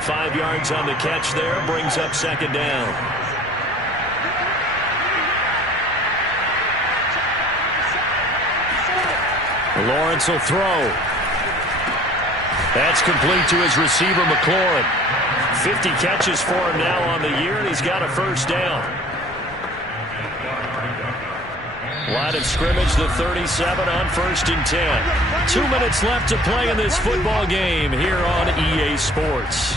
5 yards on the catch there, brings up second down. Lawrence will throw. That's complete to his receiver, McLaurin. 50 catches for him now on the year, and he's got a first down. Line of scrimmage, the 37 on 1st and 10. 2 minutes left to play in this football game here on EA Sports.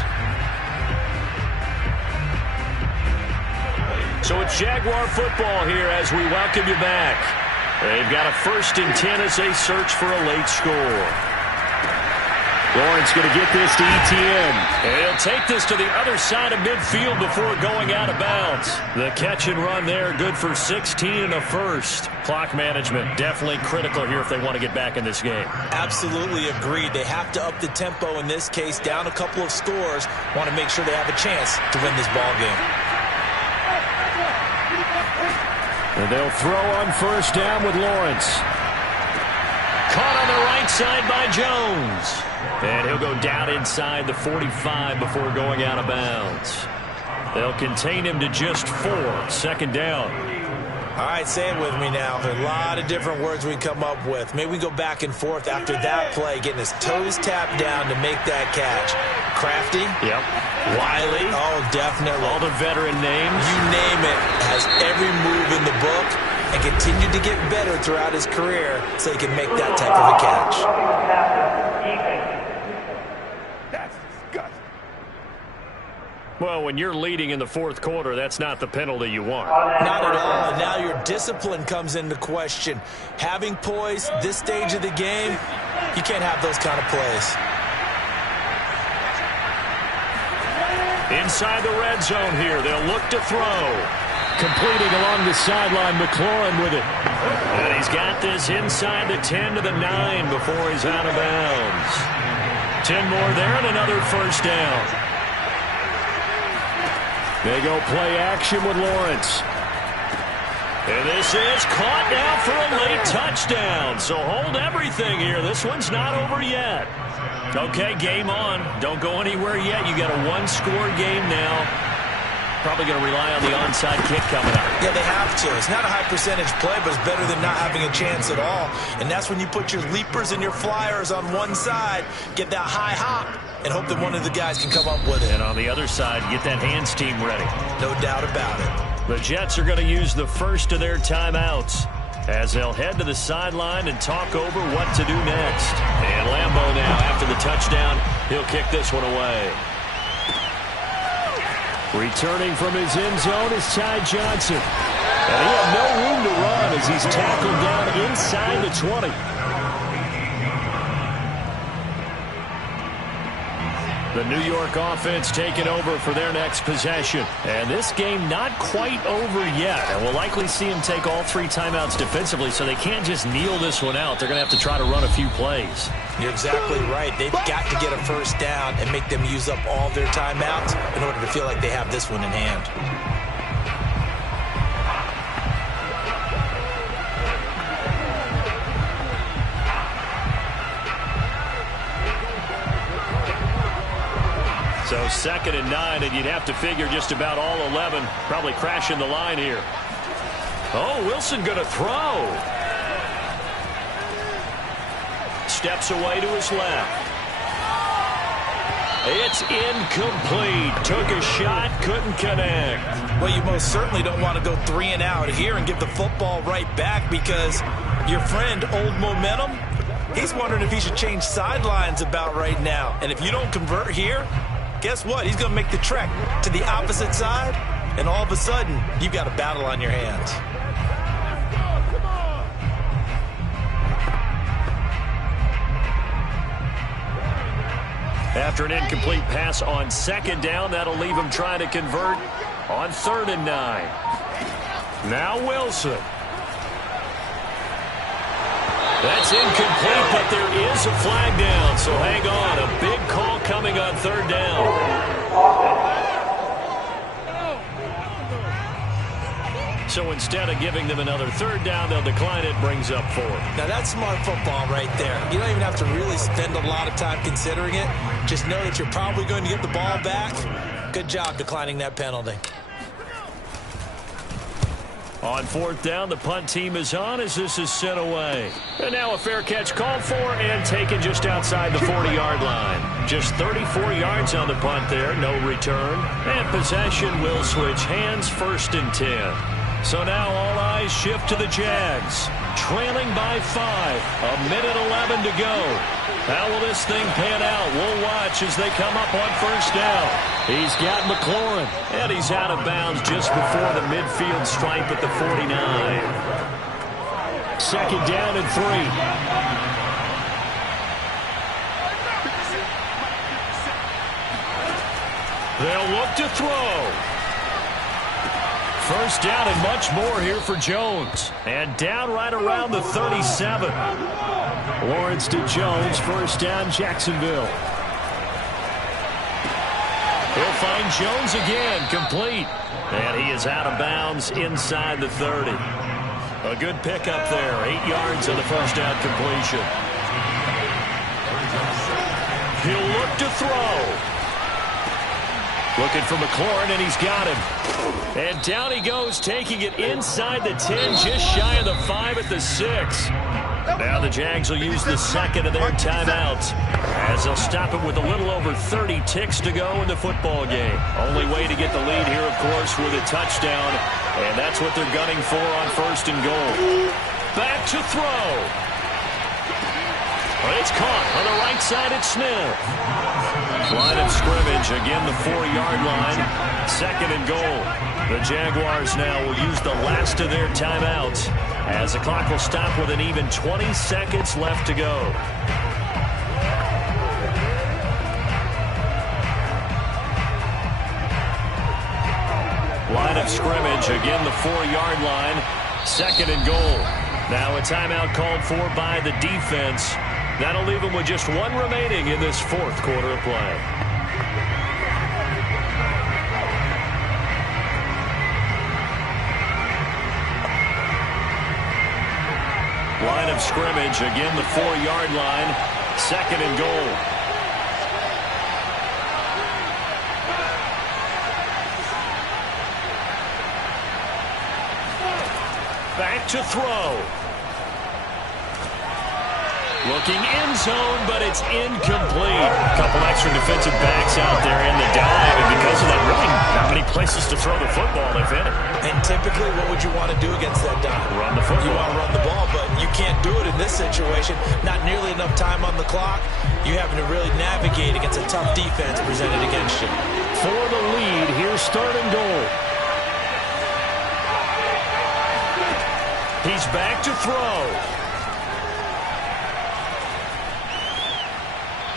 So it's Jaguar football here as we welcome you back. They've got a 1st and 10 as they search for a late score. Lawrence going to get this to Etienne. And he'll take this to the other side of midfield before going out of bounds. The catch and run there, good for 16 and a first. Clock management definitely critical here if they want to get back in this game. Absolutely agreed. They have to up the tempo in this case, down a couple of scores. Want to make sure they have a chance to win this ball game. And they'll throw on 1st down with Lawrence. Caught on the right side by Jones. And he'll go down inside the 45 before going out of bounds. They'll contain him to just 4. 2nd down. All right, say it with me now. There are a lot of different words we come up with. Maybe we go back and forth after that play, getting his toes tapped down to make that catch. Crafty? Yep. Wiley? Oh, definitely. All the veteran names? You name it. Has every move in the book and continued to get better throughout his career so he can make that type of a catch. Well, when you're leading in the 4th quarter, that's not the penalty you want. Not at all. And now your discipline comes into question. Having poise this stage of the game, you can't have those kind of plays. Inside the red zone here, they'll look to throw. Completing along the sideline, McLaurin with it. And he's got this inside the 10 to the 9 before he's out of bounds. 10 more there and another first down. They go play action with Lawrence. And this is caught now for a late touchdown. So hold everything here. This one's not over yet. Okay, game on. Don't go anywhere yet. You got a 1-score game now. Probably going to rely on the onside kick coming up. Yeah, they have to. It's not a high percentage play, but it's better than not having a chance at all. And that's when you put your leapers and your flyers on one side, get that high hop, and hope that one of the guys can come up with it. And on the other side, get that hands team ready. No doubt about it. The Jets are going to use the first of their timeouts as they'll head to the sideline and talk over what to do next. And Lambeau now, after the touchdown, he'll kick this one away. Returning from his end zone is Ty Johnson. And he had no room to run as he's tackled down inside the 20. The New York offense taking over for their next possession. And this game not quite over yet. And we'll likely see them take all 3 timeouts defensively, so they can't just kneel this one out. They're going to have to try to run a few plays. You're exactly right. They've got to get a first down and make them use up all their timeouts in order to feel like they have this one in hand. So 2nd and 9, and you'd have to figure just about all 11 probably crashing the line here. Oh, Wilson going to throw. Steps away to his left. It's incomplete. Took a shot, couldn't connect. Well, you most certainly don't want to go 3 and out here and give the football right back because your friend, Old Momentum, he's wondering if he should change sidelines about right now. And if you don't convert here, guess what? He's going to make the trek to the opposite side, and all of a sudden, you've got a battle on your hands. After an incomplete pass on 2nd down, that'll leave him trying to convert on 3rd and 9. Now Wilson. That's incomplete, but there is a flag down, so hang on. A big call coming on 3rd down. So instead of giving them another third down, they'll decline it, brings up 4. Now, that's smart football right there. You don't even have to really spend a lot of time considering it. Just know that you're probably going to get the ball back. Good job declining that penalty. On 4th down, the punt team is on as this is sent away. And now a fair catch called for and taken just outside the 40-yard line. Just 34 yards on the punt there, no return. And possession will switch hands, 1st and 10. So now all eyes shift to the Jags. Trailing by 5. 1:11 to go. How will this thing pan out? We'll watch as they come up on 1st down. He's got McLaurin, and he's out of bounds just before the midfield stripe at the 49. 2nd down and 3. They'll look to throw. 1st down and much more here for Jones. And down right around the 37. Lawrence to Jones, 1st down, Jacksonville. He'll find Jones again, complete. And he is out of bounds inside the 30. A good pickup there, 8 yards on the 1st down completion. He'll look to throw. Looking for McLaurin, and he's got him. And down he goes, taking it inside the 10, just shy of the 5 at the 6. Now the Jags will use the 2nd of their timeouts as they'll stop it with a little over 30 ticks to go in the football game. Only way to get the lead here, of course, with a touchdown, and that's what they're gunning for on 1st and goal. Back to throw. It's caught on the right side at Smith. Line of scrimmage, again the 4-yard line. 2nd and goal. The Jaguars now will use the last of their timeouts as the clock will stop with an even 20 seconds left to go. Line of scrimmage, again the 4-yard line. 2nd and goal. Now a timeout called for by the defense. That'll leave them with just 1 remaining in this 4th quarter of play. Line of scrimmage, again the 4-yard line. 2nd and goal. Back to throw. Looking end zone, but it's incomplete. A couple extra defensive backs out there in the dive, and because of that, really not many places to throw the football, if any. And typically, what would you want to do against that dive? Run the football. You want to run the ball, but you can't do it in this situation. Not nearly enough time on the clock. You having to really navigate against a tough defense presented against you. For the lead, here's 3rd and goal. He's back to throw.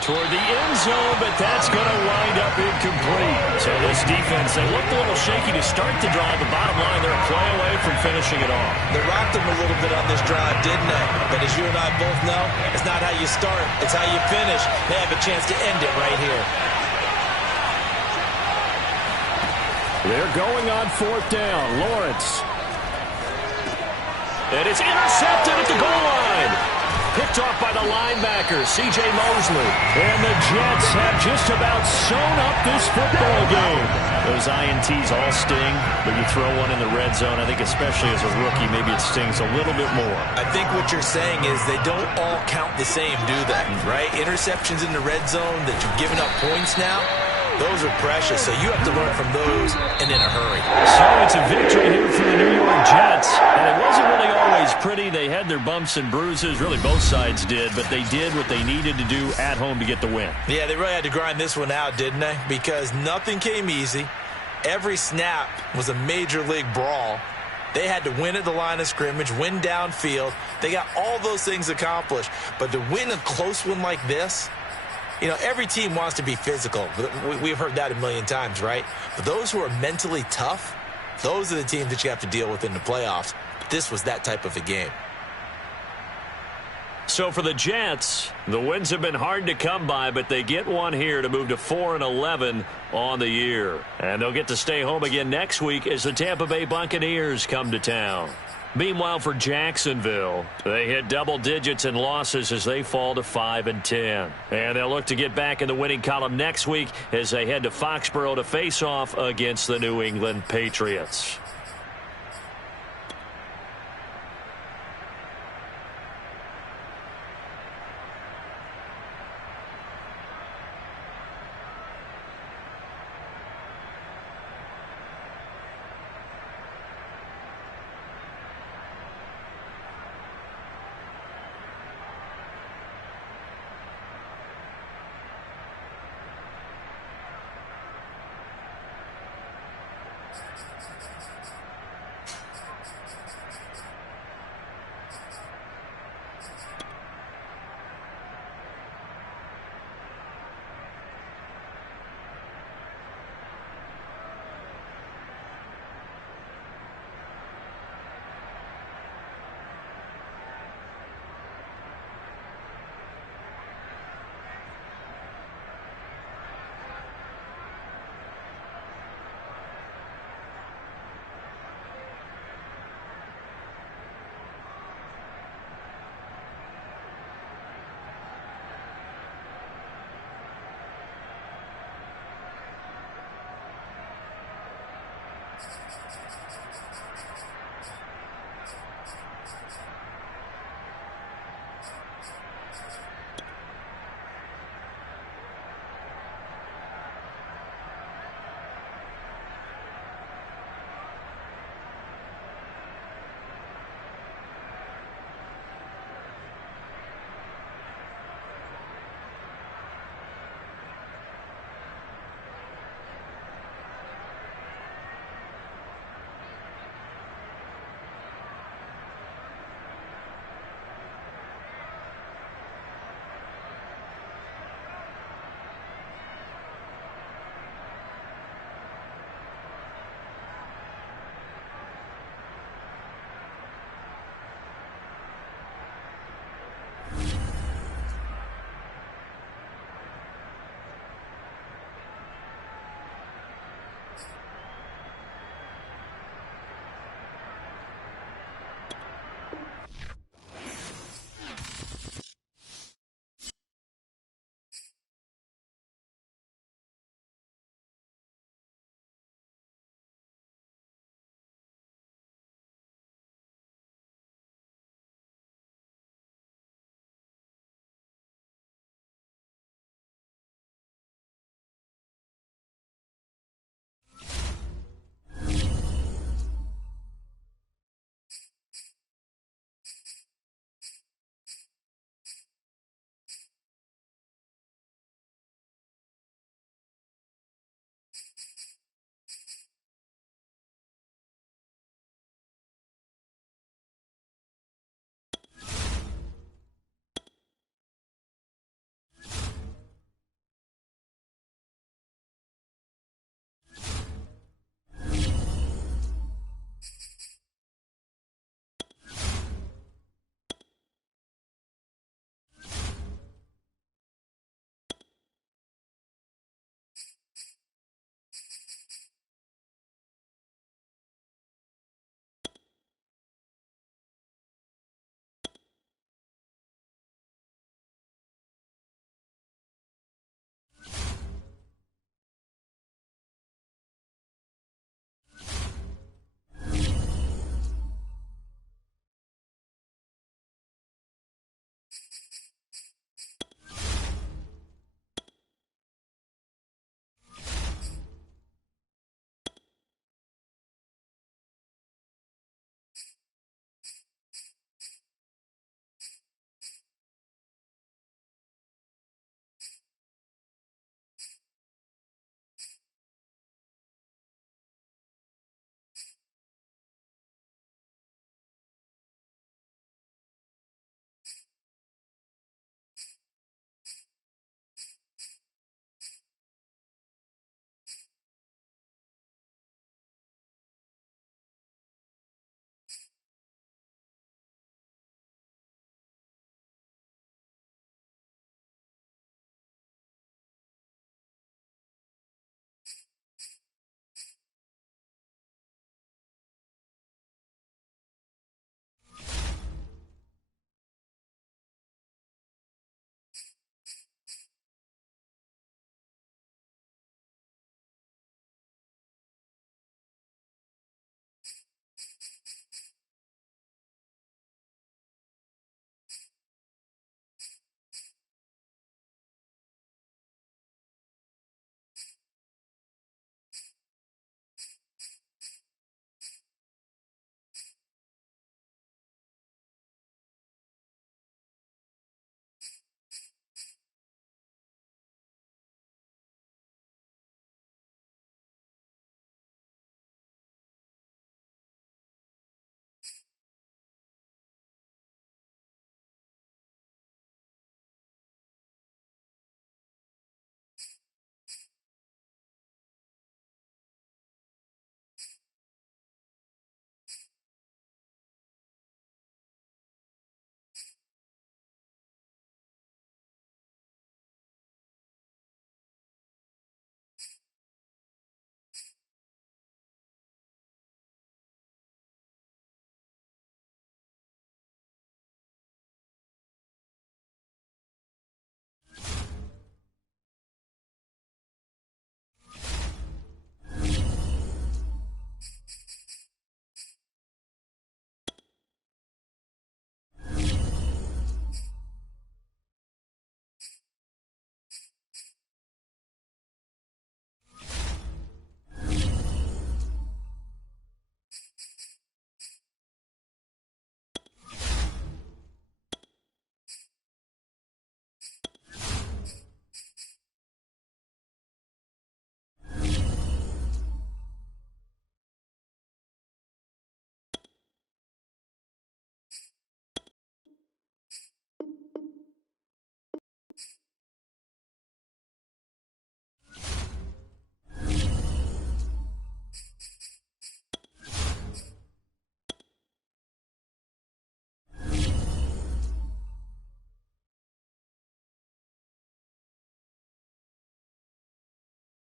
Toward the end zone, but that's going to wind up incomplete. So this defense, they looked a little shaky to start the drive. The bottom line, they're a play away from finishing it off. They rocked them a little bit on this drive, didn't they? But as you and I both know, it's not how you start, it's how you finish. They have a chance to end it right here. They're going on 4th down. Lawrence. And it's intercepted at the goal line. Picked off by the linebacker, C.J. Mosley. And the Jets have just about sewn up this football game. Those INTs all sting, but you throw one in the red zone, I think especially as a rookie, maybe it stings a little bit more. I think what you're saying is they don't all count the same, do they? Right? Interceptions in the red zone that you've given up points now, those are precious, so you have to learn from those and in a hurry. So it's a victory here for the New York Jets. And it wasn't really always pretty. They had their bumps and bruises. Really, both sides did. But they did what they needed to do at home to get the win. Yeah, they really had to grind this one out, didn't they? Because nothing came easy. Every snap was a major league brawl. They had to win at the line of scrimmage, win downfield. They got all those things accomplished. But to win a close one like this, you know, every team wants to be physical. We've heard that a million times, right? But those who are mentally tough, those are the teams that you have to deal with in the playoffs. But this was that type of a game. So for the Jets, the wins have been hard to come by, but they get one here to move to 4-11 on the year. And they'll get to stay home again next week as the Tampa Bay Buccaneers come to town. Meanwhile, for Jacksonville, they hit double digits in losses as they fall to 5-10. And they'll look to get back in the winning column next week as they head to Foxborough to face off against the New England Patriots.